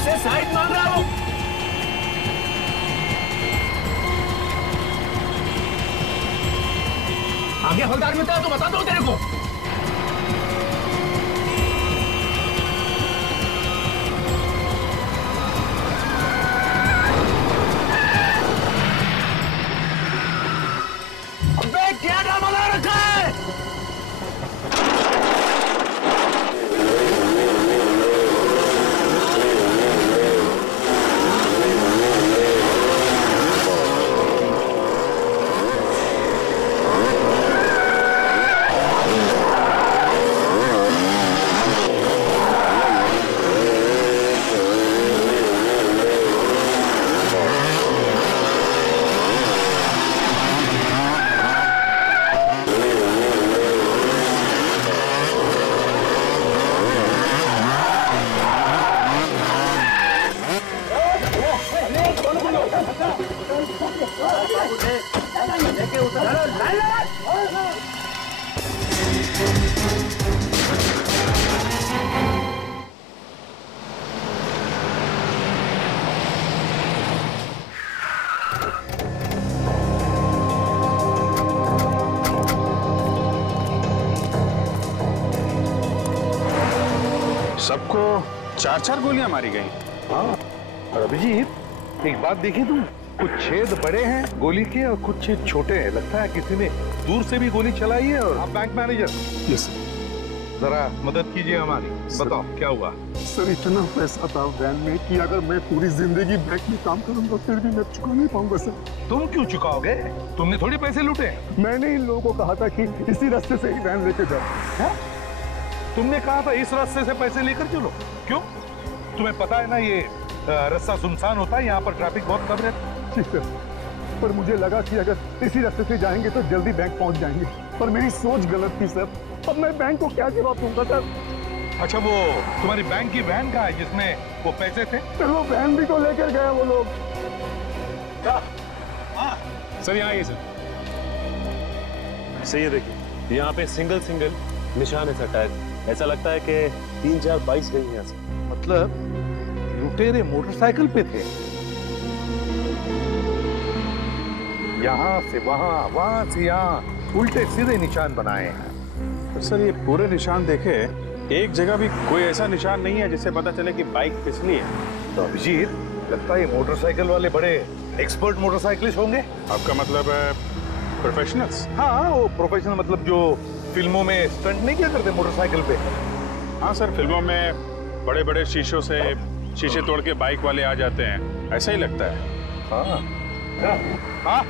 आपसे साइड मांग रहा हूं। आगे हवलदार मिलता है तो बता दो तेरे को। अबे क्या ड्रामा ला रखा है? सबको 4-4 गोलियां मारी गई। हाँ, और अभिजीत एक बात देखी तुम, कुछ छेद बड़े हैं गोली के और कुछ छेद छोटे हैं। लगता है किसी ने दूर से भी गोली चलाई है। और आप बैंक मैनेजर, यस सर। जरा मदद कीजिए हमारी। बताओ क्या हुआ? सर इतना पैसा था वैन में कि अगर मैं पूरी जिंदगी बैंक में काम करूंगा फिर भी मैं चुका नहीं पाऊंगा सर। तुम क्यों चुकाओगे? तुमने थोड़ी पैसे लूटे। मैंने इन लोगों को कहा था कि इसी रास्ते से ही वैन लेके जाओ। तुमने कहा था इस रास्ते से पैसे लेकर चलो। क्यों? तुम्हें पता है ना ये रास्ता सुनसान होता है, यहाँ पर ट्रैफिक बहुत कम रहता है। ठीक है, पर मुझे लगा कि अगर इसी रास्ते से जाएंगे तो जल्दी बैंक पहुंच जाएंगे, पर मेरी सोच गलत थी सर। अब मैं बैंक को क्या जवाब दूंगा सर? अच्छा, वो तुम्हारी बैंक की वैन कहाँ है जिसमें वो पैसे थे? सर वो वैन भी तो लेकर गए वो लोग। सर यहाँ आइए सर। सही है, देखिए यहाँ पे सिंगल निशान है सर टायर। ऐसा लगता है कि 3-4 बाइक्स गई यहाँ से। मतलब लुटेरे मोटरसाइकिल पे थे, यहाँ से वहाँ, वहाँ से यहाँ, उल्टे सीधे निशान बनाए हैं। तो सर ये पूरे निशान देखे, एक जगह भी कोई ऐसा निशान नहीं है जिससे पता चले कि बाइक फिसली है। तो अभिजीत, लगता है ये मोटरसाइकिल वाले बड़े एक्सपर्ट मोटरसाइकिलिस्ट होंगे। आपका मतलब प्रोफेशनल्स? हाँ, वो प्रोफेशनल मतलब जो फिल्मों में स्टंट नहीं किया करते मोटरसाइकिल पे। हाँ सर, फिल्मों में बड़े बड़े शीशों से शीशे तोड़ के बाइक वाले आ जाते हैं, ऐसा ही लगता है। हाँ हाँ,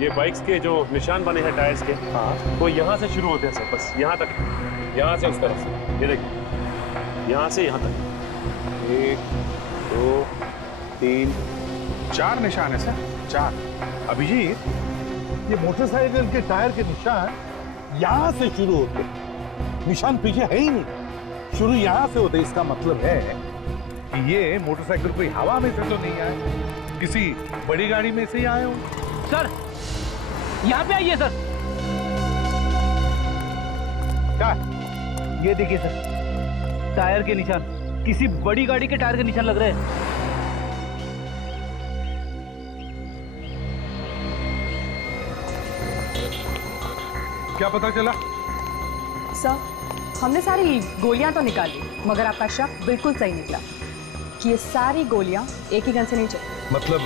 ये बाइक्स के जो निशान बने हैं टायर्स के, हाँ, वो यहाँ से शुरू होते हैं सर, बस यहाँ तक, यहाँ से उस तरफ से। ये देखिए, यहाँ से यहाँ तक 1, 2, 3, 4 निशान है सर, 4। अभिजीत, ये मोटरसाइकिल के टायर के निशान यहाँ से शुरू होते हैं, निशान पीछे है ही नहीं, शुरू यहाँ से होते। इसका मतलब है कि ये मोटरसाइकिल कोई हवा में से तो नहीं आए, किसी बड़ी गाड़ी में से ही आए हो। सर यहाँ पे आइए सर। क्या? ये देखिए सर, टायर के निशान, किसी बड़ी गाड़ी के टायर के निशान लग रहे हैं। क्या पता चला? सर, हमने सारी गोलियां तो निकाली, मगर आपका शक बिल्कुल सही निकला कि ये सारी गोलियां एक ही गन से नहीं चली। मतलब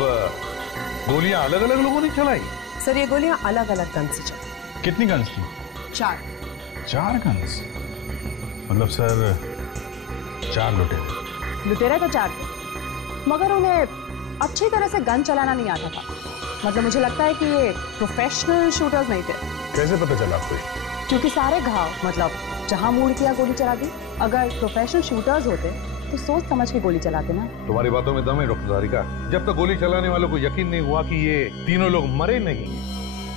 गोलियां अलग अलग लोगों ने चलाई? सर ये गोलियां अलग अलग गन से चली। कितनी गन्स थी? 4। 4 गन्स? मतलब सर 4 लुटेरे? लुटेरे तो 4 थे, मगर उन्हें अच्छी तरह से गन चलाना नहीं आता था। मतलब मुझे लगता है कि ये प्रोफेशनल शूटर्स नहीं थे। कैसे पता चला आपको? क्योंकि सारे घाव, मतलब जहां मूड किया गोली चला दी। अगर प्रोफेशनल शूटर्स होते तो सोच समझ के गोली चलाते ना। तुम्हारी बातों में दम है डॉक्टर धारिका। जब तक गोली चलाने वालों को यकीन नहीं हुआ कि ये तीनों लोग मरे नहीं,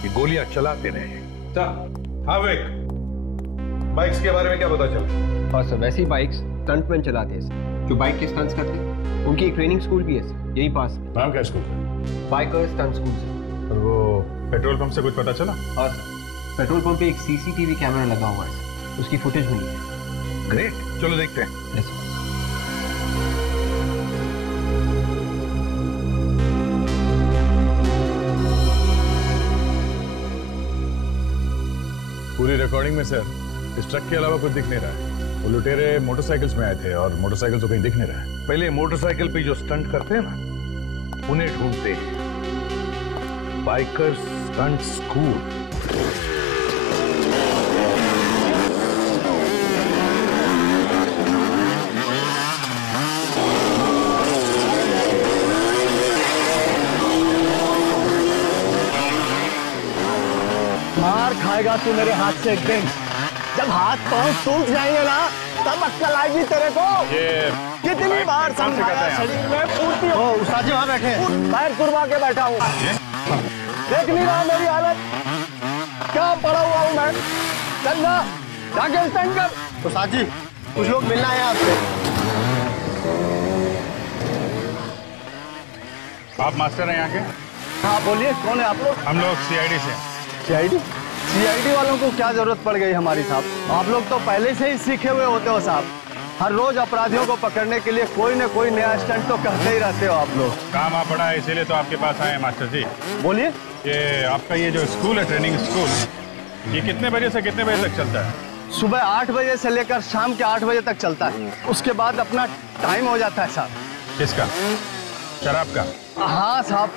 ये गोलियां चलाते रहे। हाँ विक, बाइक्स के बारे में क्या पता चला? और सर वैसी बाइक्स स्टंटमैन चलाते हैं सर, जो बाइक के स्टंट्स करते हैं। उनकी एक ट्रेनिंग स्कूल भी है सर, यही पास। नाम क्या school? Biker stunt school sir. और वो पेट्रोल पंप से कुछ पता चला? हाँ सर, पेट्रोल पंप पे एक CCTV कैमरा लगा हुआ है सर, उसकी फुटेज मिली है। ग्रेट, चलो देखते हैं। पूरी रिकॉर्डिंग में सर इस ट्रक के अलावा कुछ दिख नहीं रहा है। वो लुटेरे मोटरसाइकिल्स में आए थे और मोटरसाइकिल तो कहीं दिख नहीं रहा है। पहले मोटरसाइकिल पे जो स्टंट करते हैं ना, उन्हें ढूंढते हैं। Biker stunt school. मार खाएगा तू मेरे हाथ से एक दिन। जब हाथ पांव टूट जाएंगे ना, तब अक्कल आएगी तेरे को। ये कितनी बार समझाया, शरीर में पूर्ति हो। उस्ताद जी वहाँ बैठे, पैर तुरवा के बैठा हूँ। देख नहीं रहा मेरी हालत, क्या पड़ा हुआ हूँ मैं। चल ना, जाके स्टैंड कर। उस्ताद जी कुछ लोग मिलना है आपसे। आप मास्टर हैं यहाँ के? हाँ बोलिए, कौन है आप लोग? हम लोग सीआईडी से। सीआईडी वालों को क्या जरूरत पड़ गई हमारी साहब? आप लोग तो पहले से ही सीखे हुए होते हो साहब। हर रोज अपराधियों को पकड़ने के लिए कोई न कोई नया स्टंट तो करते ही रहते हो आप लोग। काम आप बड़ा है इसीलिए तो आपके पास आए हैं मास्टर जी। बोलिए। ये आपका ये जो स्कूल है, ट्रेनिंग स्कूल, ये कितने बजे से कितने बजे तक चलता है? सुबह 8 बजे से लेकर शाम के 8 बजे तक चलता है। उसके बाद अपना टाइम हो जाता है साहब। किसका? शराब का? हाँ साहब,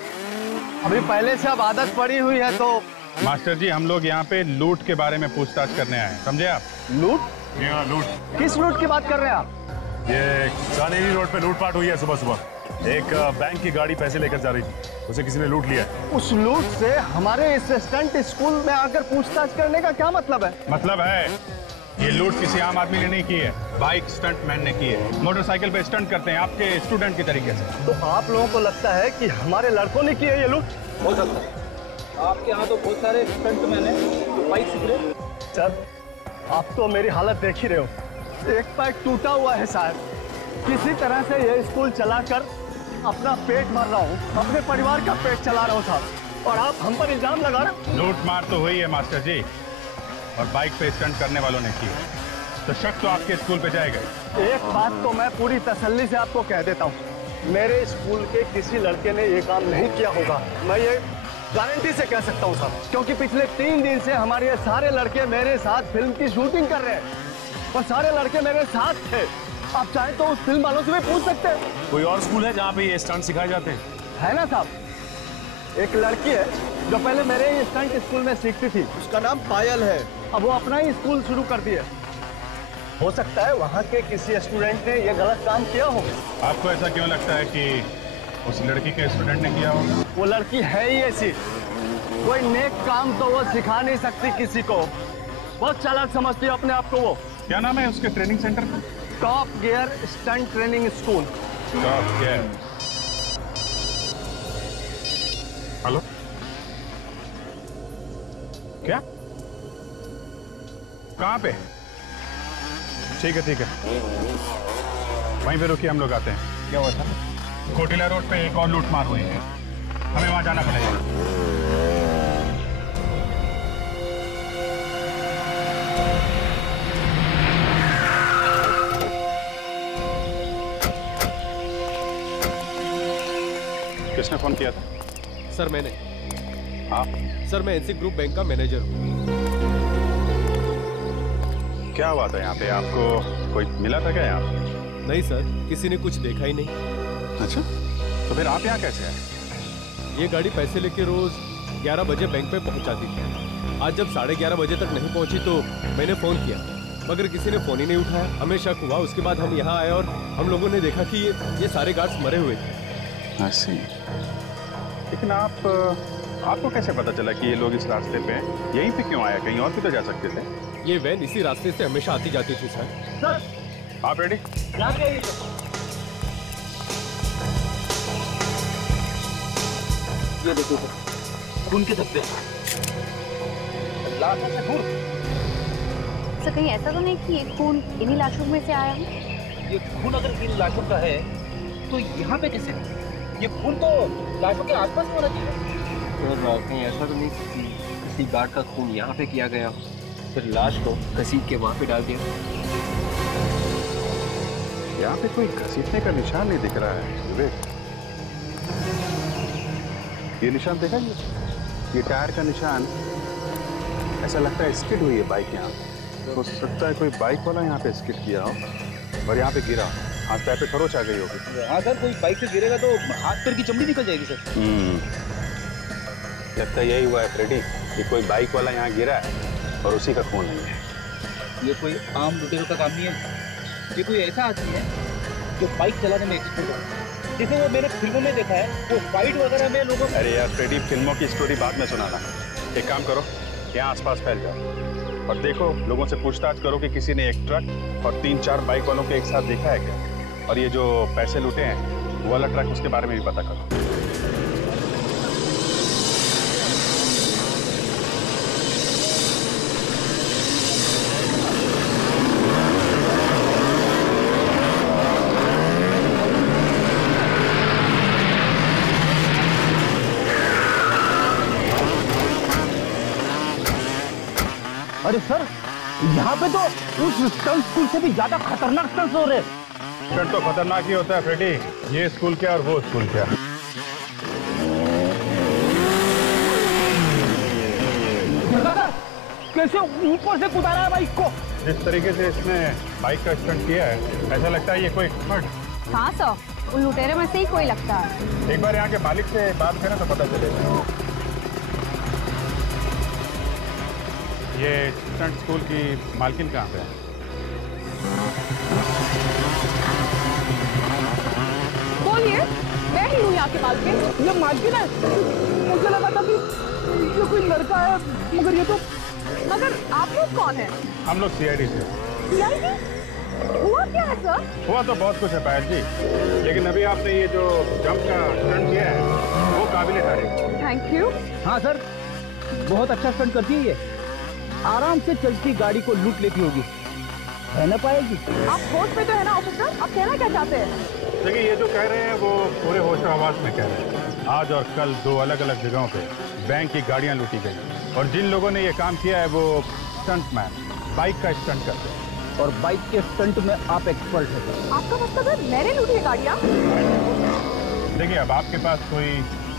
अभी पहले से अब आदत पड़ी हुई है तो। मास्टर जी हम लोग यहाँ पे लूट के बारे में पूछताछ करने आए हैं, समझे आप? लूट? यहाँ लूट। किस लूट की बात कर रहे हैं आप? ये चांदनी रोड पे लूटपाट हुई है सुबह सुबह। एक बैंक की गाड़ी पैसे लेकर जा रही थी, उसे किसी ने लूट लिया। उस लूट से हमारे इस स्टंट स्कूल में आकर पूछताछ करने का क्या मतलब है? मतलब है ये लूट किसी आम आदमी ने नहीं की है, बाइक स्टंट मैन ने की है। मोटरसाइकिल पे स्टंट करते हैं आपके स्टूडेंट की तरीके से। तो आप लोगों को लगता है कि हमारे लड़कों ने की है ये लूट? हो सकता है। आपके यहाँ तो बहुत सारे स्टंट मैन हैं, बाइक सीख रहे। सर आप तो मेरी हालत देख ही रहे हो। एक पैर टूटा हुआ है साहब। किसी तरह से ये स्कूल चलाकर अपना पेट भर रहा हूँ, अपने परिवार का पेट चला रहा हूँ साहब, और आप हम पर इल्जाम लगा रहे। लूट मार तो हुई है मास्टर जी, और बाइक पे स्टंट करने वालों ने की है, तो शक तो आपके स्कूल पे जाएगा। एक बात तो मैं पूरी तसल्ली से आपको कह देता हूँ, मेरे स्कूल के किसी लड़के ने ये काम नहीं किया होगा। मैं ये गारंटी से कह सकता हूँ साहब, क्योंकि पिछले 3 दिन से हमारे ये सारे लड़के मेरे साथ फिल्म की शूटिंग कर रहे हैं और सारे लड़के मेरे साथ थे। आप चाहें तो उस फिल्म वालों से भी पूछ सकते हैं। कोई और स्कूल है जहाँ पे ये स्टंट सिखाए जाते हैं? है ना साहब, एक लड़की है जो पहले मेरे ही स्टंट स्कूल में सीखती थी, उसका नाम पायल है। अब वो अपना ही स्कूल शुरू कर दिया। हो सकता है वहाँ के किसी स्टूडेंट ने ये गलत काम किया हो। आपको ऐसा क्यों लगता है कि उस लड़की के स्टूडेंट ने किया होगा? वो लड़की है ही ऐसी, कोई नेक काम तो वो सिखा नहीं सकती किसी को। बहुत चालाक समझती है अपने आप को वो। क्या नाम है उसके ट्रेनिंग सेंटर का? Top gear stunt training school. Top gear. Hello, क्या? कहाँ पे? ठीक है, वहीं पे रुकिए, हम लोग आते हैं। क्या हुआ था? कोटिला रोड पे एक और लूट मार हुई है, हमें वहां जाना पड़ेगा। किसने फोन किया था? सर मैंने। आप? सर मैं एनसी ग्रुप बैंक का मैनेजर हूँ। क्या हुआ था यहाँ पे? आपको कोई मिला था क्या यहाँ? नहीं सर, किसी ने कुछ देखा ही नहीं। अच्छा, तो फिर आप यहाँ कैसे आए? ये गाड़ी पैसे लेके रोज 11 बजे बैंक पे पहुँचाती थी। आज जब 11:30 बजे तक नहीं पहुँची तो मैंने फ़ोन किया, मगर किसी ने फ़ोन ही नहीं उठाया। हमें शक हुआ, उसके बाद हम यहाँ आए और हम लोगों ने देखा कि ये सारे गार्ड्स मरे हुए थे। लेकिन आपको कैसे पता चला कि ये लोग इस रास्ते पे हैं? यहीं पे क्यों आया? कहीं और भी तो जा सकते थे। ये वैन इसी रास्ते से हमेशा आती जाती थी सर। सर आप रेडी? ये देखो खून के धब्बे। लाशों से खून। सर कहीं ऐसा तो नहीं कि ये खून इन्हीं लाशों में से आया हो? ये खून अगर इन लाशों का है तो यहाँ पे कैसे? ये खून तो लाशों के आसपास होना चाहिए। कहीं ऐसा तो नहीं कि किसी गार्ड का खून यहाँ पे किया गया हो? फिर लाश को घसीट के वहां पे डाल दिया। यहाँ पे कोई घसीटने का निशान नहीं दिख रहा है विवेक। ये निशान देखा ये टायर का निशान, ऐसा लगता है स्किड हुई है बाइक यहाँ। हो सकता है कोई बाइक वाला यहाँ पे स्किड किया हो और यहाँ पे गिरा, हाथ पैर पे खरोच आ गई होगी। हाँ सर, कोई बाइक से गिरेगा तो हाथ पैर की चमड़ी निकल जाएगी सर। लगता है यही हुआ है फ्रेडी कि कोई बाइक वाला यहाँ गिरा है और उसी का खून नहीं है। ये कोई आम लुटेरों का काम नहीं है, ये कोई ऐसा आदमी है जो बाइक चलाने में एक्सपर्ट है। जैसे वो मैंने फिल्मों में देखा है, वो फाइट वगैरह में लोगों। अरे यार फ्रेडी, फिल्मों की स्टोरी बाद में सुनाना। एक काम करो, यहाँ आसपास फैल जाओ और देखो, लोगों से पूछताछ करो कि किसी ने एक ट्रक और 3-4 बाइक वालों के एक साथ देखा है क्या, और ये जो पैसे लूटे हैं वो वाला ट्रक, उसके बारे में भी पता करो। अरे सर, यहाँ पे तो उस स्टंट स्कूल से भी ज्यादा खतरनाक स्टंट्स हो रहे हैं। स्टंट तो खतरनाक ही होता है फ्रेडी, ये स्कूल क्या और वो स्कूल क्या। कैसे ऊपर से कुदारा है बाइक को। जिस तरीके से इसने बाइक का स्टंट किया है, ऐसा लगता है ये कोई एक्सपर्ट। हाँ सर, उन लुटेरे में से ही कोई लगता है। एक बार यहाँ के मालिक से बात करें तो पता चलेगा। ये स्टंट स्कूल की मालकिन कहाँ पे है? बोलिए, मैं ही हूँ यहाँ के मालकिन। ये मालकिन है? मुझे लगा था कि ये कोई लड़का है, मगर ये तो। मगर आप लोग कौन हैं? हम लोग सीआईडी से। सीआईडी? हुआ क्या है सर? हुआ तो बहुत कुछ है पायल जी, लेकिन अभी आपने ये जो जंप का स्टंट किया है वो काबिले तारीफ। Thank you. हाँ सर, बहुत अच्छा स्टंट करती है ये। आराम से चलती गाड़ी को लूट लेती होगी, है ना पाएगी? आप होश में तो है ना ऑफिसर? आप कहना क्या चाहते हैं? देखिए, ये जो कह रहे हैं वो पूरे होशो हवास में कह रहे हैं। आज और कल 2 अलग-अलग जगहों पे बैंक की गाड़ियां लूटी गई, और जिन लोगों ने ये काम किया है वो स्टंटमैन, बाइक का स्टंट करते हैं। और बाइक के स्टंट में आप एक्सपर्ट हैं। आपका मतलब है मैंने लूटी है गाड़ियाँ? देखिए, अब आपके पास कोई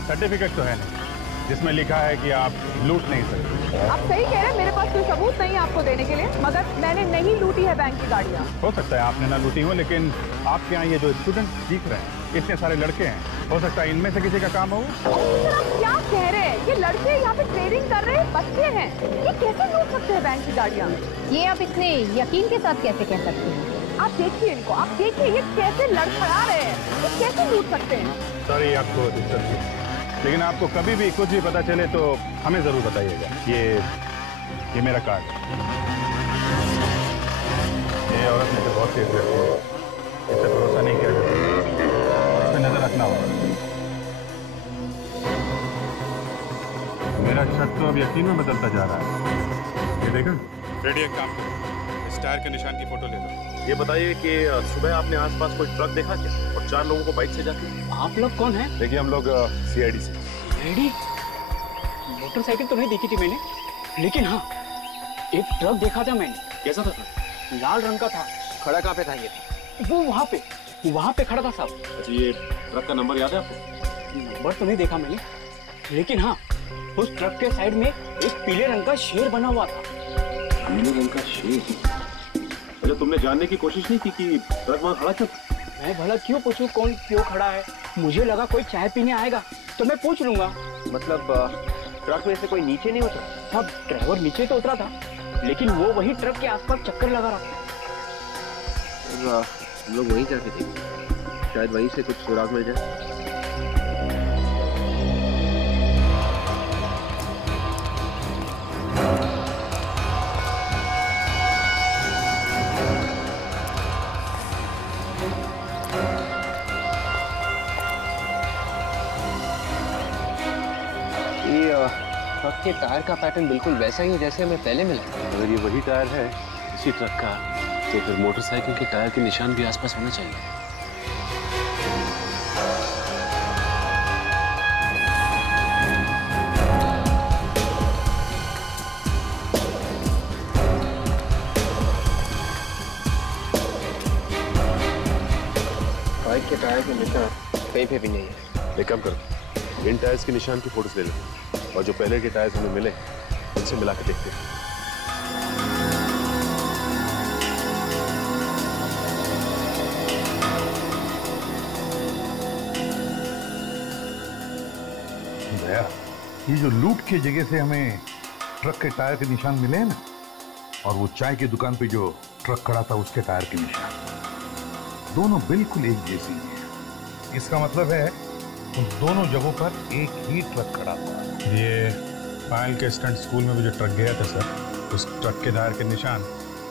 सर्टिफिकेट तो है नहीं जिसमें लिखा है कि आप लूट नहीं सकते। आप सही कह रहे हैं, मेरे पास कोई सबूत नहीं है आपको देने के लिए, मगर मैंने नहीं लूटी है बैंक की गाड़ियाँ। हो सकता है आपने ना लूटी हो, लेकिन आपके यहाँ ये जो स्टूडेंट सीख रहे हैं, इतने सारे लड़के हैं, हो सकता है इनमें से किसी का काम हो। सर, आप क्या कह रहे हैं? ये लड़के यहाँ पे ट्रेनिंग कर रहे हैं, बच्चे हैं, ये कैसे लूट सकते हैं बैंक की गाड़ियाँ? ये आप इतने यकीन के साथ कैसे कह सकते हैं? आप देखिए इनको, आप देखिए ये कैसे लड़खड़ा रहे हैं, ये कैसे लूट सकते हैं? सॉरी आपको डिस्टर्ब किया, लेकिन आपको कभी भी कुछ भी पता चले तो हमें जरूर बताइएगा। ये मेरा कार्ड है। ये औरत मुझे बहुत तेज लगती है, इससे भरोसा नहीं किया जाता, इस पर नजर रखना होगा। मेरा शक तो अब यकीन में बदलता जा रहा है। ये देखा रेडी, एक काम करो, इस टायर के निशान की फोटो ले लो। ये बताइए कि सुबह आपने आसपास कोई ट्रक देखा क्या, और 4 लोगों को बाइक से जाते? आप लोग कौन हैं? देखिए, हम लोग सीआईडी से। रेडी? मोटरसाइकिल तो नहीं देखी थी मैंने, लेकिन हाँ, एक ट्रक देखा था मैंने। कैसा था ट्रक? लाल रंग का था। खड़ा कहाँ पे था ये? वो वहाँ पे खड़ा था साहब। अच्छा, ये ट्रक का नंबर याद है आपको? नंबर तो नहीं देखा मैंने, लेकिन हाँ, उस ट्रक के साइड में एक पीले रंग का शेर बना हुआ था। पीले रंग का शेर? अच्छा, तुमने जानने की कोशिश नहीं की कि ट्रक वहाँ खड़ा क्यों? मैं भला क्यों पूछूं कौन क्यों खड़ा है? मुझे लगा कोई चाय पीने आएगा तो मैं पूछ लूंगा। मतलब ट्रक में से कोई नीचे नहीं उतरा? साहब, ड्राइवर नीचे तो उतरा था, लेकिन वो वही ट्रक के आसपास चक्कर लगा रहा था। हम लोग वहीं जाके थे, शायद वहीं से कुछ सुराग मिल जाए। ट्रक के टायर का पैटर्न बिल्कुल वैसा ही है जैसे हमें पहले मिला। अगर ये वही टायर है इसी ट्रक का, तो फिर मोटरसाइकिल के टायर के निशान भी आसपास होना चाहिए। कहीं पे भी नहीं है। एक काम करो, इन टायर्स के निशान की फोटोज ले लो और जो पहले के टायर्स हमें मिले उनसे मिला के देखते हैं। ये जो लूट की जगह से हमें ट्रक के टायर के निशान मिले हैं ना, और वो चाय की दुकान पे जो ट्रक खड़ा था उसके टायर के निशान, दोनों बिल्कुल एक जैसी हैं। इसका मतलब है उन दोनों जगहों पर एक ही ट्रक खड़ा था। ये पायल के स्टंट स्कूल में भी जो ट्रक गया था सर, उस ट्रक के टायर के निशान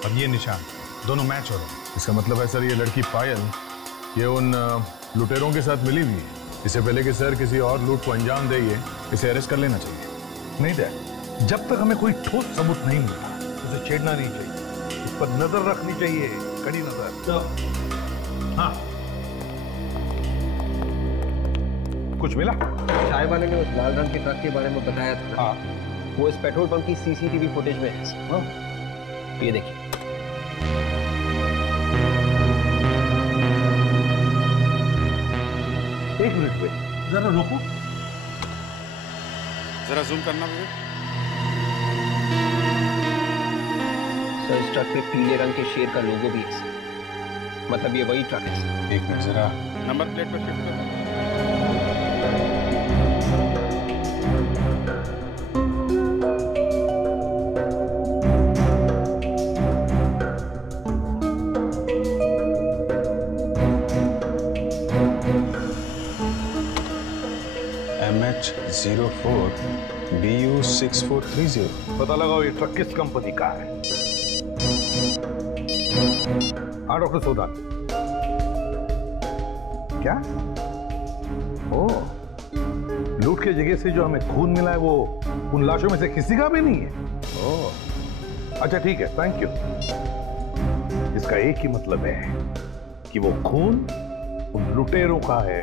और ये निशान दोनों मैच हो रहे हैं। इसका मतलब है सर ये लड़की पायल ये उन लुटेरों के साथ मिली हुई है। इससे पहले कि सर किसी और लूट को अंजाम देंगे, इसे अरेस्ट कर लेना चाहिए। नहीं डैड, जब तक हमें कोई ठोस सबूत नहीं मिलता उसे छेड़ना नहीं चाहिए, इस पर नजर रखनी चाहिए, कड़ी नजर। तो हाँ, कुछ मिला? चाय वाले ने उस लाल रंग के ट्रक के बारे में बताया था। हाँ, वो इस पेट्रोल पंप की सीसीटीवी फुटेज में है। हाँ, ये देखिए। एक मिनट पे जरा रोको, जरा जूम करना मुझे। सर इस ट्रक पे पीले रंग के शेर का लोगो भी है, मतलब ये वही ट्रक है। एक मिनट जरा नंबर प्लेट पर शिफ्ट करना। MH04 BU 6430। पता लगाओ ये ट्रक किस कंपनी का है। हाँ डॉक्टर सोधा, क्या? ओ, लूट के जगह से जो हमें खून मिला है वो उन लाशों में से किसी का भी नहीं है। ओ, अच्छा ठीक है, थैंक यू। इसका एक ही मतलब है कि वो खून उन लुटेरों का है।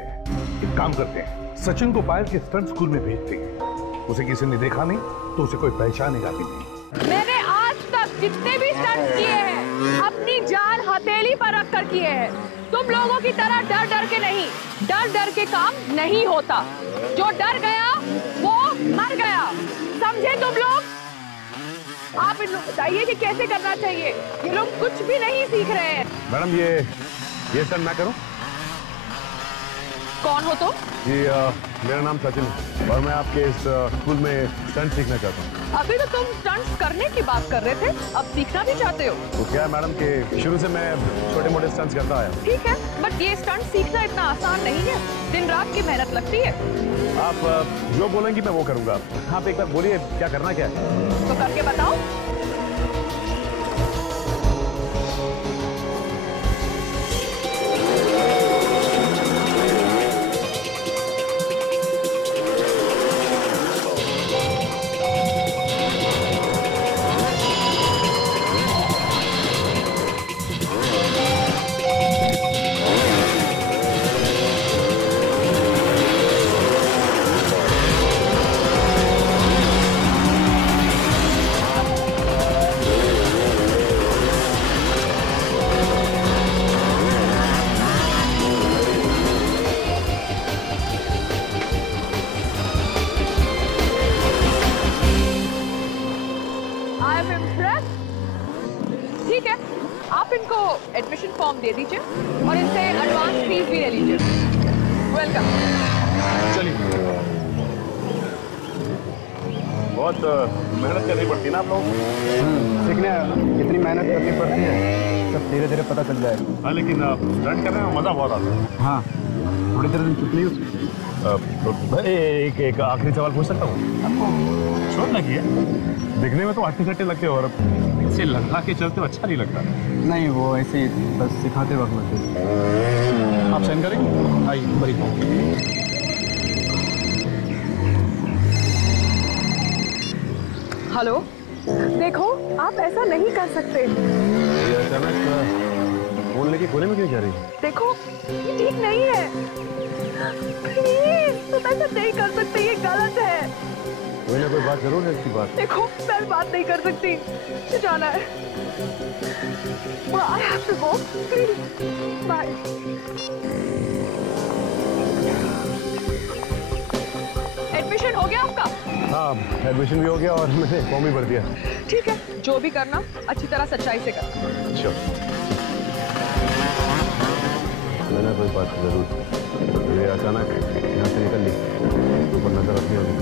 एक काम करते हैं, सचिन को पायल के स्टंट स्कूल में भेजते हैं। उसे किसी ने देखा नहीं तो उसे कोई पहचानेगा भी नहीं। मैंने आज तक जितने भी स्टंट किए हैं अपनी जान हथेली पर रख कर किए हैं। तुम लोगों की तरह डर डर के नहीं, डर डर के काम नहीं होता। जो डर गया वो मर गया, समझे तुम लोग? आप इन लोग बताइए कि कैसे करना चाहिए। ये लोग कुछ भी नहीं सीख रहे हैं। मैडम ये स्टंट मैं करूं? कौन हो तुम? जी मेरा नाम सचिन है और मैं आपके इस स्कूल में स्टंट सीखना चाहता हूँ। अभी तो तुम स्टंट करने की बात कर रहे थे, अब सीखना भी चाहते हो? तो क्या है मैडम कि शुरू से मैं छोटे मोटे स्टंट्स करता आया। ठीक है, बट ये स्टंट सीखना इतना आसान नहीं है, दिन रात की मेहनत लगती है। आप जो बोलेंगी मैं वो करूंगा। आप एक बार बोलिए क्या करना क्या है? तो करके बताओ। एडमिशन फॉर्म दे दीजिए और इनसे एडवांस फीस भी ले लीजिए। वेलकम। चलिए, बहुत मेहनत करनी पड़ती है ना आप लोगों को। सीखने कितनी मेहनत करनी पड़ती है सब धीरे धीरे पता चल जाएगा। हाँ लेकिन स्टंट करने में मजा बहुत आता है। हाँ, थोड़ी देर में कितनी एक आखिरी सवाल पूछ सकता हूँ? आपको शोर लगी है? दिखने में तो हट्टे कट्टे लगते हो और इसे लगा के चलते हो अच्छा नहीं लगता। नहीं, वो ऐसे ही बस सिखाते वक्त लगते। आप साइन करेंगे? आइए बड़ी। हेलो, देखो आप ऐसा नहीं कर सकते। अचानक फोन लेके कोने में क्यों जा रही है? देखो ये ठीक नहीं है, प्लीज तुम ऐसा नहीं कर सकते, ये गलत है। कोई ना कोई बात जरूर है इसकी बात। देखो मैं बात नहीं कर सकती, मुझे जाना है। I have to go. Please. Bye. Admission हो गया आपका? हाँ, एडमिशन भी हो गया और मैंने फॉर्म भी भर दिया। ठीक है, जो भी करना अच्छी तरह सच्चाई से करना। अच्छा, मैंने कोई बात जरूर ये अचानक यहाँ से निकल ली, ऊपर नजर रखनी होगी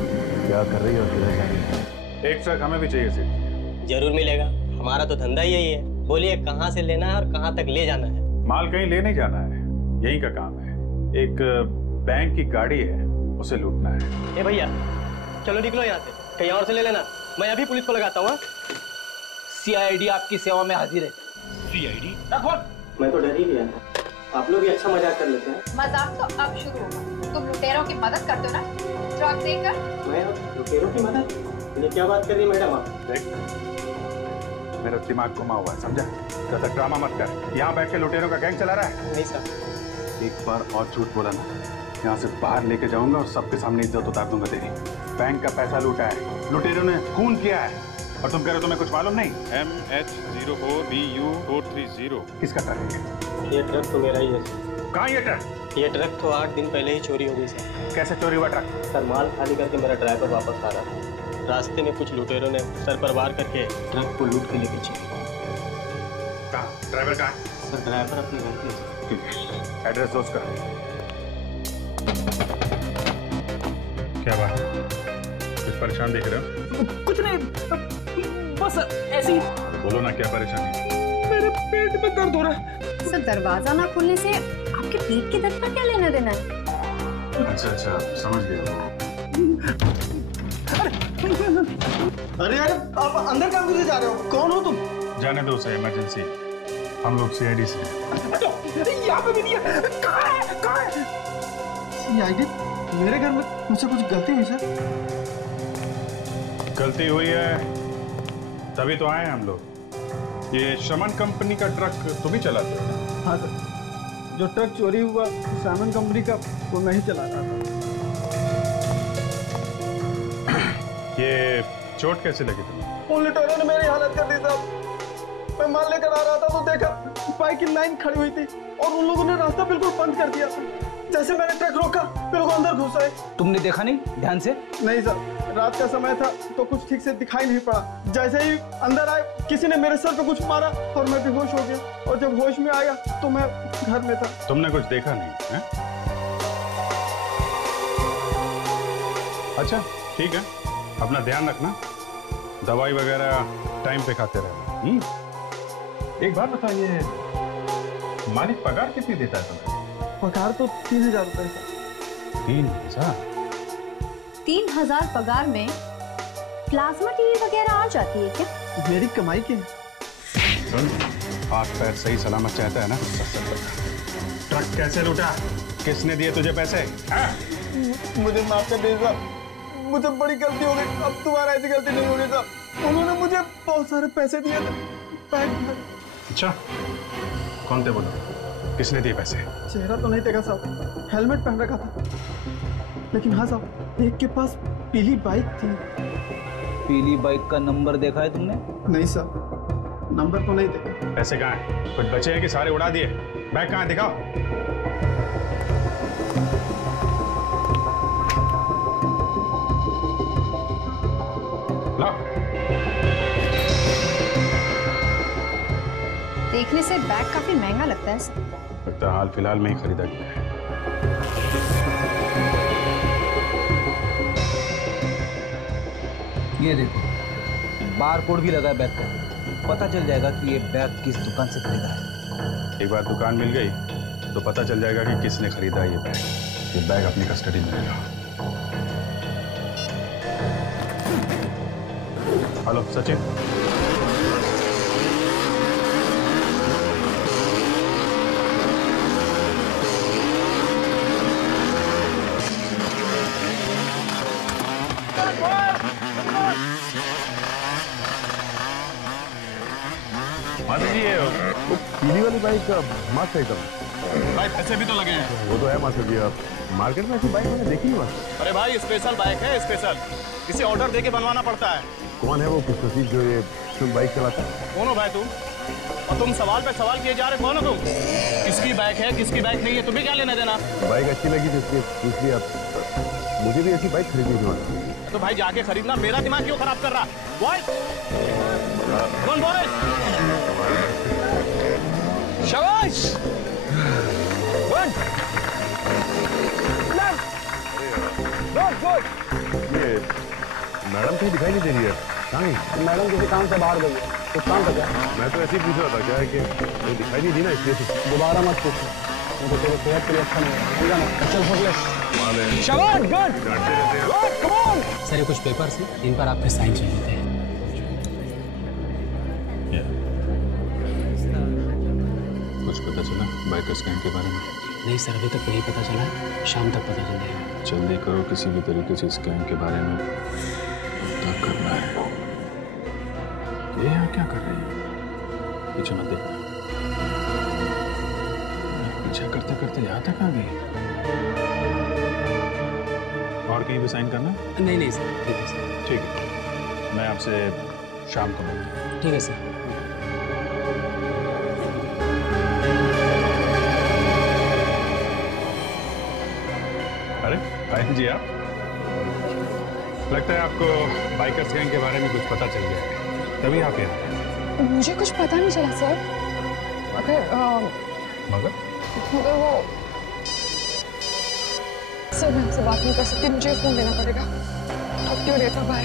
क्या कर रही है और किधर जा रही है। एक ट्रक हमें भी चाहिए सेठ। जरूर मिलेगा, हमारा तो धंधा यही है। बोलिए कहाँ से लेना है और कहाँ तक ले जाना है? माल कहीं ले नहीं जाना है, यही का काम है। एक बैंक की गाड़ी है, उसे लूटना है। ए भैया चलो निकलो यहाँ से, कहीं और से ले लेना। मैं अभी पुलिस को लगाता हूँ। CID आपकी सेवा में हाजिर है। CID? मैं तो डर ही गया। आप लोग भी अच्छा मजाक कर लेते हैं। मजाक तो अब शुरू होगा। तुम लुटेरों की मदद करते हो ना ट्रक देकर। मैं लुटेरों की मदद? ये क्या बात कर रही है मैडम आप? देख, मेरा दिमाग घुमा हुआ है, समझा? ज्यादा ड्रामा मत कर। यहाँ बैठ के लुटेरों का गैंग चला रहा है? नहीं सर। एक बार और झूठ बोला ना, यहाँ से बाहर लेके जाऊंगा और सबके सामने इज्जत उतार दूंगा तेरी। बैंक का पैसा लूटा है, लुटेरों ने खून किया है, और तुम कह रहे हो तुम्हें कुछ मालूम नहीं? MH04BU430 किसका ट्रक है? ये ट्रक तो मेरा ही है। कहाँ ये ट्रक? ये ट्रक तो 8 दिन पहले ही चोरी हो गई सर। कैसे चोरी हुआ ट्रक? सर माल खाली करके मेरा ड्राइवर वापस आ रहा था। रास्ते में कुछ लुटेरों ने सर पर वार करके ट्रक को लूट के लेके चले। कहाँ? ड्राइवर कहाँ है? सर ड्राइवर अपने घर पे। ठीक है, एड्रेस दो उसका। क्या बात है? कुछ परेशान दिख रहे हो? कुछ नहीं, बस ऐसी। बोलो ना, क्या परेशानी है? मेरे पेट में दर्द हो रहा है। सर दरवाजा ना खुलने से आपके पेट के दर्द का क्या लेना देना है? अच्छा, समझ गया। अरे यार, आप अंदर काम करने जा रहे हो? कौन हो तुम? जाने दो उसे, इमरजेंसी। हम लोग CID से हैं। यहाँ पे भी नहीं है। कहाँ है? कहाँ है? CID? मेरे घर में मुझसे कुछ गलती हुई सर? गलती हुई है तभी तो आए हैं हम लोग। ये शमन कंपनी का ट्रक तुम ही चलाते हो? हाँ सर, जो ट्रक चोरी हुआ सामन कंपनी का वो मैं ही चला रहा था। ये चोट कैसे लगी तुम्हें? उन लुटेरों ने मेरी हालत कर दी साहब। मैं माल लेकर आ रहा था तो देखा बाइक की लाइन खड़ी हुई थी और उन लोगों ने रास्ता बिल्कुल बंद कर दिया। जैसे मैंने ट्रक रोका फिर वो अंदर घुस आए। तुमने देखा नहीं ध्यान से? नहीं सर, रात का समय था तो कुछ ठीक से दिखाई नहीं पड़ा। जैसे ही अंदर आए किसी ने मेरे सर पे कुछ मारा और मैं बेहोश हो गया, और जब होश में आया तो मैं घर में था। तुमने कुछ देखा नहीं है? अच्छा ठीक है, अपना ध्यान रखना, दवाई वगैरह टाइम पे खाते रहना। एक बात बताइए, मालिक पगार कितनी देता है तुम्हें? पगार तो 3000 रुपए है। 3000? 3000 पगार में प्लाज्मा टीवी वगैरह आ जाती है क्या? मेरी कमाई की है। सुन, हाथ पैर सही सलामत चाहता है ना? ट्रक कैसे लूटा? किसने दिए तुझे पैसे? मुझे माफ कर दीजिए साहब, मुझे बड़ी गलती हो गई। अब दोबारा ऐसी गलती नहीं होगी साहब। उन्होंने मुझे बहुत सारे पैसे दिए थे बैंक में। अच्छा, कौन थे बोलो? किसने दिए पैसे? चेहरा तो नहीं देखा साहब, हेलमेट पहन रखा था। लेकिन हाँ साहब, एक के पास पीली बाइक थी। पीली बाइक का नंबर देखा है तुमने? नहीं सर, नंबर तो नहीं देखा। पैसे कहाँ हैं? कुछ बचे हैं कि सारे उड़ा दिए? बैग कहाँ है, दिखाओ। लाओ। देखने से बैग काफी महंगा लगता है सर। लगता है हाल फिलहाल में ही खरीदा गया है। ये देखो, बार कोड भी लगा है बैग पर। पता चल जाएगा कि ये बैग किस दुकान से खरीदा है। एक बार दुकान मिल गई तो पता चल जाएगा कि किसने खरीदा ये बैग। ये बैग अपनी कस्टडी में रहेगा। हेलो सचिन, जी ये पीली वाली बाइक मस्त है एकदम। भाई पैसे भी तो लगे हैं। वो तो है मास्टर जी, आप मार्केट में ऐसी बाइक मैंने देखी नहीं मास्टर। अरे भाई स्पेशल बाइक है, स्पेशल किसी ऑर्डर देके बनवाना पड़ता है। कौन है वो खुशनसीब जो ये शुभ बाइक चलाता है? कौन हो भाई तुम? और तुम सवाल पे सवाल किए जा रहे, कौन हो तुम? किसकी बाइक है किसकी बाइक नहीं है, तुम्हें क्या लेना देना? बाइक अच्छी लगी तो इसलिए पूछ लिया आप। मुझे भी ऐसी बाइक खरीदनी है। तो भाई जाके खरीदना, मेरा दिमाग क्यों खराब कर रहा? बॉयज, कौन बॉयज? शाबाश, गुड, गुड। ये मैडम कहीं दिखाई नहीं दे रही है, कहाँ गई? मैडम किसी काम से बाहर गई है, कुछ काम था क्या? मैं तो ऐसे ही पूछ रहा था, क्या है कि कोई दिखाई नहीं दी ना, इसलिए तो। दोबारा मत पूछो, मुझे तेरे सेहत के लिए अच्छा नहीं है, समझा ना? चल फोड़ ले। शाबाश, good, good, come on. Sir ये कुछ पेपर्स हैं, इन पर आपके साइन चाहिए थे। कुछ पता चला बाइकर्स गैंग के बारे में? नहीं सर, अभी तक नहीं पता चला, शाम तक पता चल जाएगा। जल्दी करो, किसी भी तरीके से इस गैंग के बारे में पता करना है। ये यहाँ क्या कर रही है? पीछे मत देखना। पीछे करते करते यहाँ तक आ गई। और कहीं भी साइन करना? नहीं नहीं सर, ठीक है सर। ठीक है, मैं आपसे शाम को मिलता हूँ। ठीक है सर। अरे आयन जी, आप लगता है आपको बाइकर्स गैंग के बारे में कुछ पता चल गया है, तभी आप यहाँ आए। मुझे कुछ पता नहीं चला सर, मगर वो सर मैं आपसे बात नहीं कर सकती, मुझे फोन देना पड़ेगा। अब क्यों देता भाई?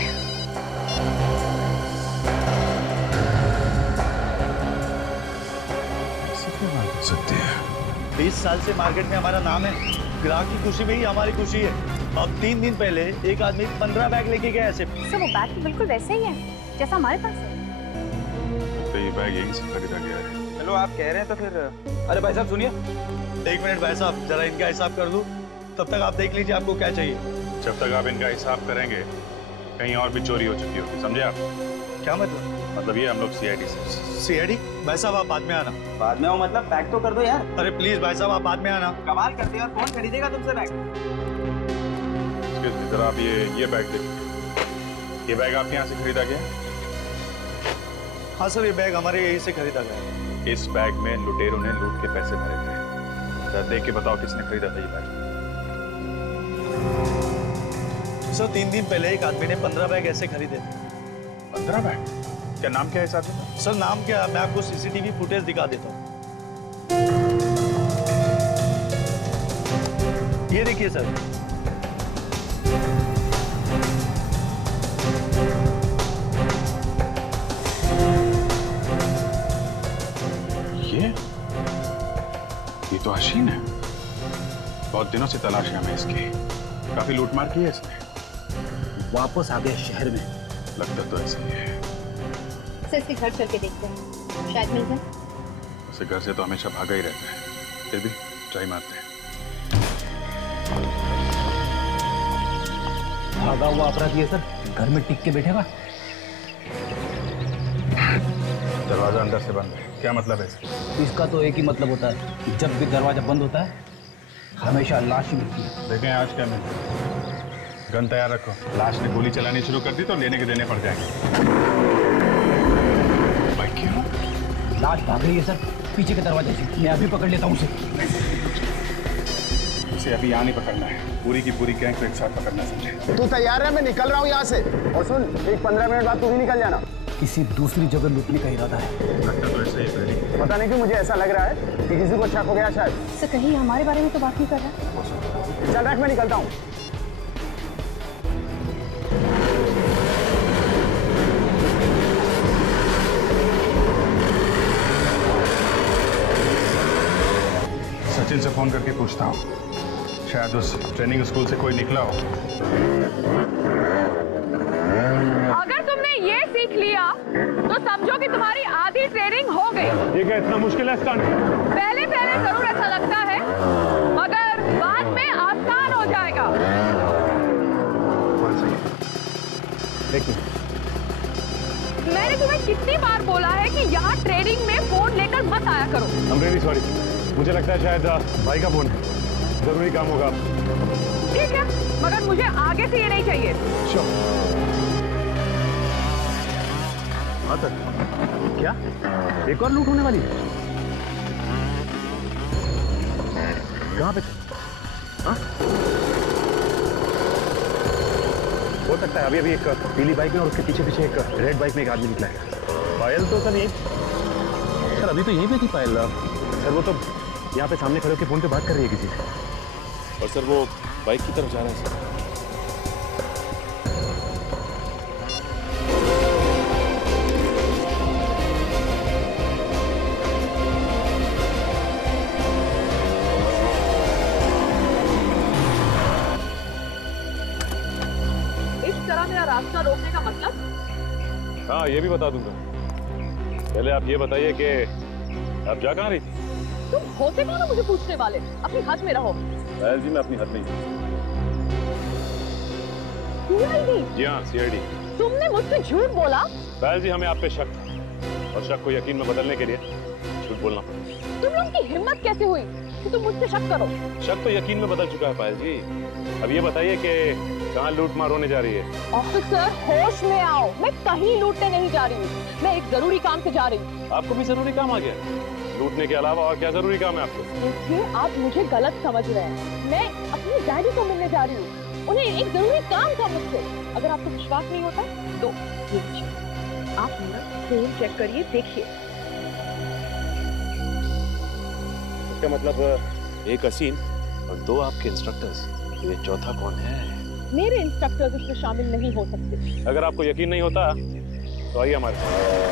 ऐसे क्यों बात कर सकती है? 20 साल से मार्केट में हमारा नाम है, ग्राहक की खुशी में ही हमारी खुशी है। अब 3 दिन पहले एक आदमी 15 बैग लेके गया ऐसे। सर वो बैग तो बिल्कुल वैसे ही है जैसा हमारे पास है। तो ये बैग यहीं से खरीदा गया है। चलो आप कह रहे हैं तो फिर। अरे भाई साहब सुनिए, 1 मिनट भाई साहब, जरा इनका हिसाब कर दूं, तब तक आप देख लीजिए आपको क्या चाहिए। जब तक आप इनका हिसाब करेंगे कहीं और भी चोरी हो चुकी होगी, समझे आप? क्या मतलब? मतलब ये हम लोग सीआईडी से। सीआईडी? भाई साहब आप बाद में आना। बाद में हो मतलब पैक तो कर दो यार। अरे प्लीज भाई साहब आप बाद में आना। कमाल करते हो, कौन खरीदेगा तुमसे बैग? जरा आप ये बैग देखिए। ये बैग आपके यहाँ से खरीदा गया? हाँ सर, ये बैग हमारे यहीं से खरीदा गया। इस बैग में लुटेरों ने लूट के पैसे भरे थे। जरा देख के बताओ किसने खरीदा था ये बैग? सर 3 दिन पहले एक आदमी ने 15 बैग ऐसे खरीदे थे। 15 बैग? क्या नाम क्या है इस आदमी का? सर नाम क्या, मैं आपको सीसीटीवी फुटेज दिखा देता हूँ। ये देखिए सर। ये तो हसीन है। बहुत दिनों से तलाश है हमें इसकी। काफी लूटमार की है इसने। वापस आ गया शहर में। लगता तो ऐसे ही है। सर इसके घर चल के देखते हैं, शायद मिल जाए। उसे घर से तो हमेशा भागा ही रहता है, फिर भी ट्राई मारते हैं। भागा हुआ अपराधी है सर, घर में टिक के बैठेगा। दरवाजा अंदर से बंद है, क्या मतलब है इसका? इसका तो एक ही मतलब होता है, जब भी दरवाजा बंद होता है हमेशा लाश ही मिलती है। देखें आज क्या मिलता है। गन तैयार रखो, लाश ने गोली चलानी शुरू कर दी तो लेने के देने पड़ जाएंगे। भाई क्यों? लाश भाग रही है सर, पीछे के दरवाजे से। मैं अभी पकड़ लेता हूँ उसे। उसे अभी यहाँ नहीं पकड़ना है, पूरी की पूरी गैंग को एक साथ पकड़ना समझे। तू तैयार है? मैं निकल रहा हूँ यहाँ से। और सुन, एक 15 मिनट बाद तू भी निकल जाना। किसी दूसरी जगह लूटने का इरादा है। लगता तो ऐसे ही है। पता नहीं क्यों मुझे ऐसा लग रहा है कि किसी को शक हो गया शायद। सर कहीं हमारे बारे में तो बात नहीं कर रहा। चल रख, मैं निकलता हूँ। सचिन से फोन करके पूछता हूँ, शायद उस ट्रेनिंग स्कूल से कोई निकला हो। अगर तुमने ये सीख लिया तो समझो कि तुम्हारी आधी ट्रेनिंग हो गई। ये क्या इतना मुश्किल है स्टंट? पहले पहले जरूर ऐसा लगता है, मगर बाद में आसान हो जाएगा। मैंने तुम्हें कितनी बार बोला है कि यहाँ ट्रेनिंग में फोन लेकर मत आया करो। I'm really sorry. मुझे लगता है शायद भाई का फोन है, जरूरी काम होगा। ठीक है, मगर मुझे आगे से ये नहीं चाहिए। क्या एक और लूट होने वाली है? कहाँ पे? हाँ? हो सकता है। अभी अभी एक पीली बाइक में और उसके पीछे पीछे एक रेड बाइक में एक आदमी निकला है। पायल तो सर यही सर, अभी तो यहीं पे थी पायल सर। वो तो यहाँ पे सामने खड़े होकर फोन पे बात कर रही है किसी से। और सर वो बाइक की तरफ जा रहा है सर। मेरा रास्ता रोकने का मतलब? हाँ, ये भी बता दूंगा। पहले आप ये बताइए कि आप जा कहाँ रही थी? तुम होते कौन हो मुझे पूछने वाले? अपनी हद में रहो। पायल जी, मैं अपनी हद में ही हूँ। सीआईडी? जी हाँ, सीआईडी। तुमने मुझसे झूठ बोला? पायल जी, हमें आप पे शक था और शक को यकीन में बदलने के लिए झूठ बोलना पड़ा। तुम लोग की हिम्मत कैसे हुई कि तुम मुझसे शक करो? शक तो यकीन में बदल चुका है पायल जी। अब ये बताइए कि कहाँ लूट मार होने जा रही है? ऑफिसर, होश में आओ। मैं कहीं लूटने नहीं जा रही हूँ, मैं एक जरूरी काम से जा रही हूँ। आपको भी जरूरी काम आ गया? लूटने के अलावा और क्या जरूरी काम है आपको? देखिए, आप मुझे गलत समझ रहे हैं। मैं अपनी डैडी को मिलने जा रही हूँ, उन्हें एक जरूरी काम था मुझसे। अगर आपको विश्वास नहीं होता तो आप मेरा फोन चेक करिए, देखिए। इसका मतलब एक असीम और दो आपके इंस्ट्रक्टर्स, ये चौथा कौन है? मेरे इंस्ट्रक्टर्स इसमें शामिल नहीं हो सकते। अगर आपको यकीन नहीं होता तो आइए हमारे साथ।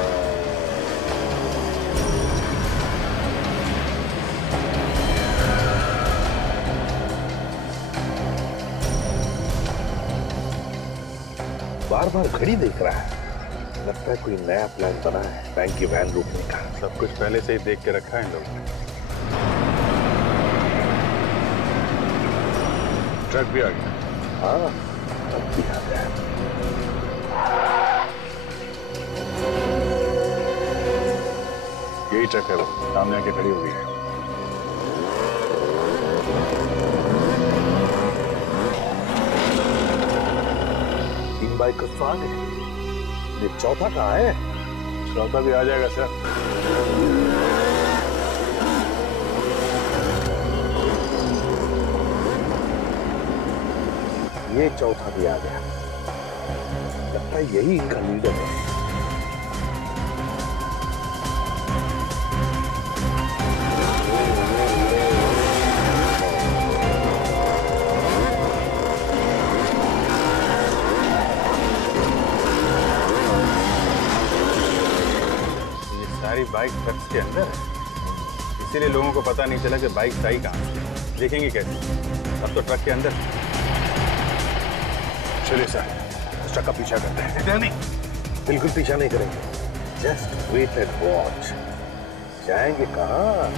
बार बार घड़ी देख रहा है, लगता है कोई नया प्लान बना है बैंक की वैन रोकने का। सब कुछ पहले से ही देख के रखा है इन लोगों ने। ट्रक भी आ गया। हाँ, ट्रक भी आ गया। यही ट्रक है, वो सामने आके खड़ी हो गई है। तीन बाइक का स्वाद है, ये चौथा कहाँ है? चौथा भी आ जाएगा सर। ये चौथा भी आ गया, लगता है यही इनका लीडर है। सारी बाइक ट्रक के अंदर है, इसीलिए लोगों को पता नहीं चला कि बाइक सही कहाँ है। देखेंगे कैसे? अब तो ट्रक के अंदर। चलिए सर, उस ट्रक का पीछा करते हैं। नहीं, बिल्कुल पीछा नहीं करेंगे, जस्ट वेट एंड वॉच। जाएंगे कहाँ?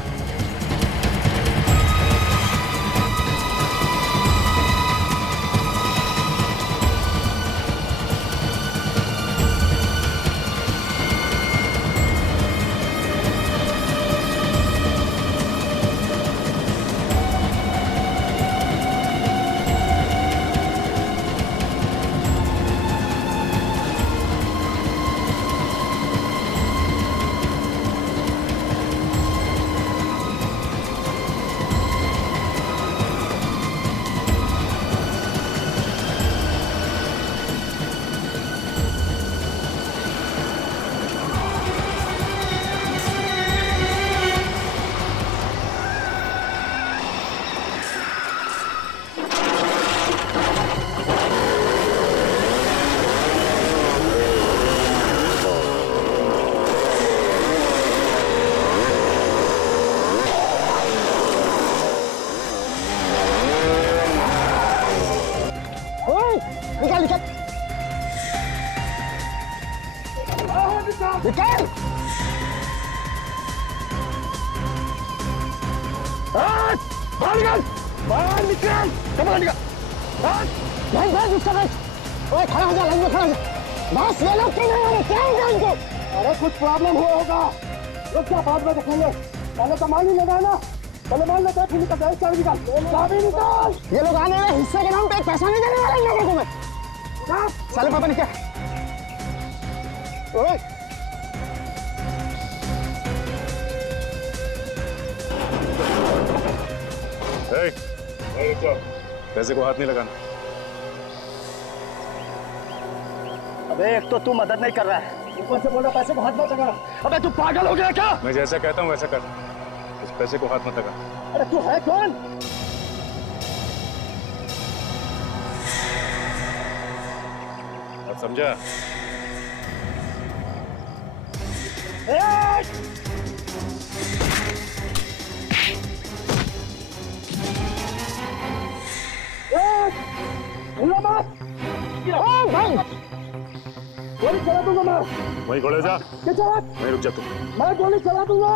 कुछ प्रॉब्लम हुआ होगा, लोग क्या बाद में देखेंगे। पहले तो मान ही लगा ना, पहले मान लेते हैं, फिर निकल जाए। चाबी निकाल, चाबी निकाल। ये लोग आने वाले हिस्से के नाम पे एक पैसा नहीं देने वाले इन लोगों को मैं। साले पापा निकल। ओए, पैसे को हाथ नहीं लगाना। अबे एक तो तू मदद नहीं कर रहा है, ऊपर से बोला पैसे को हाथ मत लगा। अबे तू पागल हो गया क्या? मैं जैसा कहता हूँ वैसा कर, इस पैसे को हाथ मत लगा। अरे तू है कौन? अब समझा? गोली चला दूंगा मैं। वहीं खड़े जा। वहीं रुक जा तू। मैं गोली चला दूंगा।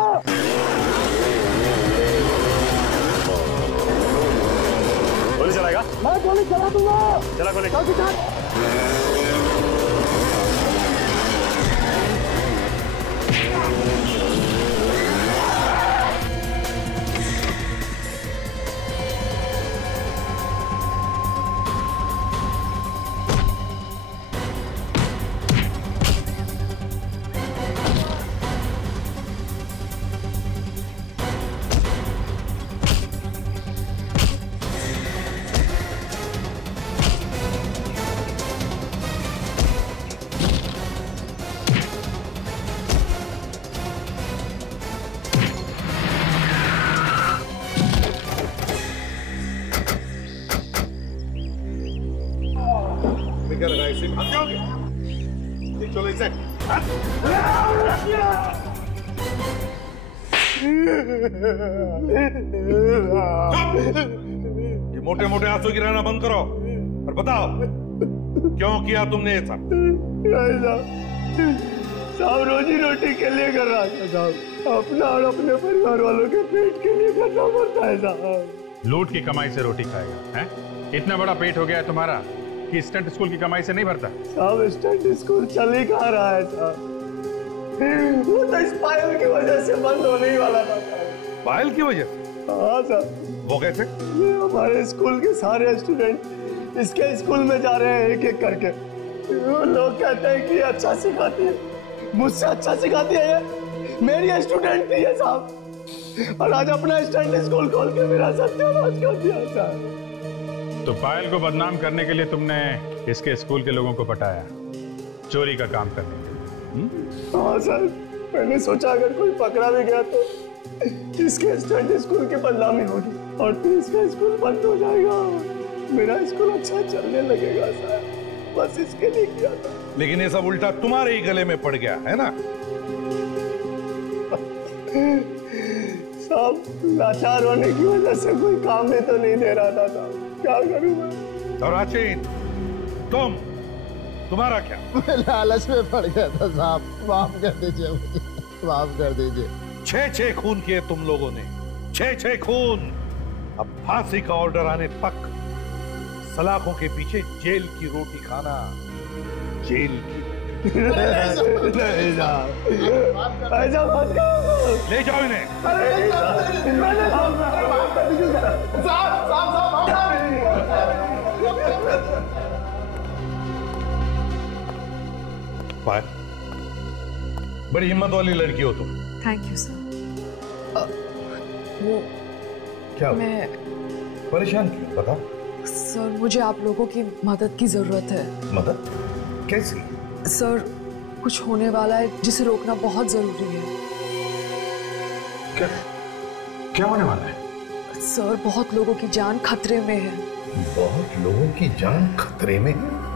गोली चलाएगा? मैं गोली चला दूंगा। चला गोली। जल्दी चल। चलो इसे ये मोटे मोटे आंसू गिराना बंद करो और बताओ क्यों किया तुमने ये सब? साहब रोजी रोटी के लिए कर रहा था साहब, अपना और अपने परिवार वालों के पेट के लिए करना पड़ता है साहब। लूट की कमाई से रोटी खाएगा हैं? इतना बड़ा पेट हो गया है तुम्हारा कि स्टंट स्कूल की कमाई से नहीं भरता? साहब स्टंट स्कूल चल ही कहाँ रहा है साहब, वो तो इस पायल की वजह से बंद होने ही वाला था। पायल की वजह से? हाँ साहब। वो कैसे? हमारे स्कूल के सारे स्टूडेंट इसके स्कूल में जा रहे हैं एक एक करके। वो लोग कहते हैं कि अच्छा सिखाती है, मुझसे अच्छा सिखाती है ये, मेरी स्टूडेंट थी ये साहब, और आज अपना स्टंट स्कूल खोल के मेरा सत्यानाश कर दिया साहब। तो पायल को बदनाम करने के लिए तुमने इसके स्कूल के लोगों को पटाया, चोरी का काम करने के लिए? हाँ सर, मैंने सोचा अगर कोई पकड़ा भी गया तो इसके स्टंट स्कूल की बदनामी होगी और फिर इसका स्कूल बंद हो जाएगा, मेरा स्कूल अच्छा चलने लगेगा सर, बस इसके लिए किया था। लेकिन ये सब उल्टा तुम्हारे ही गले में पड़ गया है ना? साहब लाचार होने की वजह से कोई काम में तो नहीं दे रहा था साहब, क्या करूं मैं? और राचिन, तुम्हारा क्या? मैं लालच में पड़ गया था साहब, माफ कर दीजिए मुझे, माफ कर दीजिए। 6 खून किए तुम लोगों ने, 6 खून। अब फांसी का ऑर्डर आने तक सलाखों के पीछे जेल की रोटी खाना, जेल की। नहीं साहब, ऐसा मत करो। ले जाओ इन्हें। पायल, बड़ी हिम्मत वाली लड़की हो तुम। Thank you sir. वो क्या मैं परेशान क्यों बताओ? सर मुझे आप लोगों की मदद की जरूरत है। मदद कैसी? सर कुछ होने वाला है जिसे रोकना बहुत जरूरी है। क्या होने वाला है? सर बहुत लोगों की जान खतरे में है। बहुत लोगों की जान खतरे में है?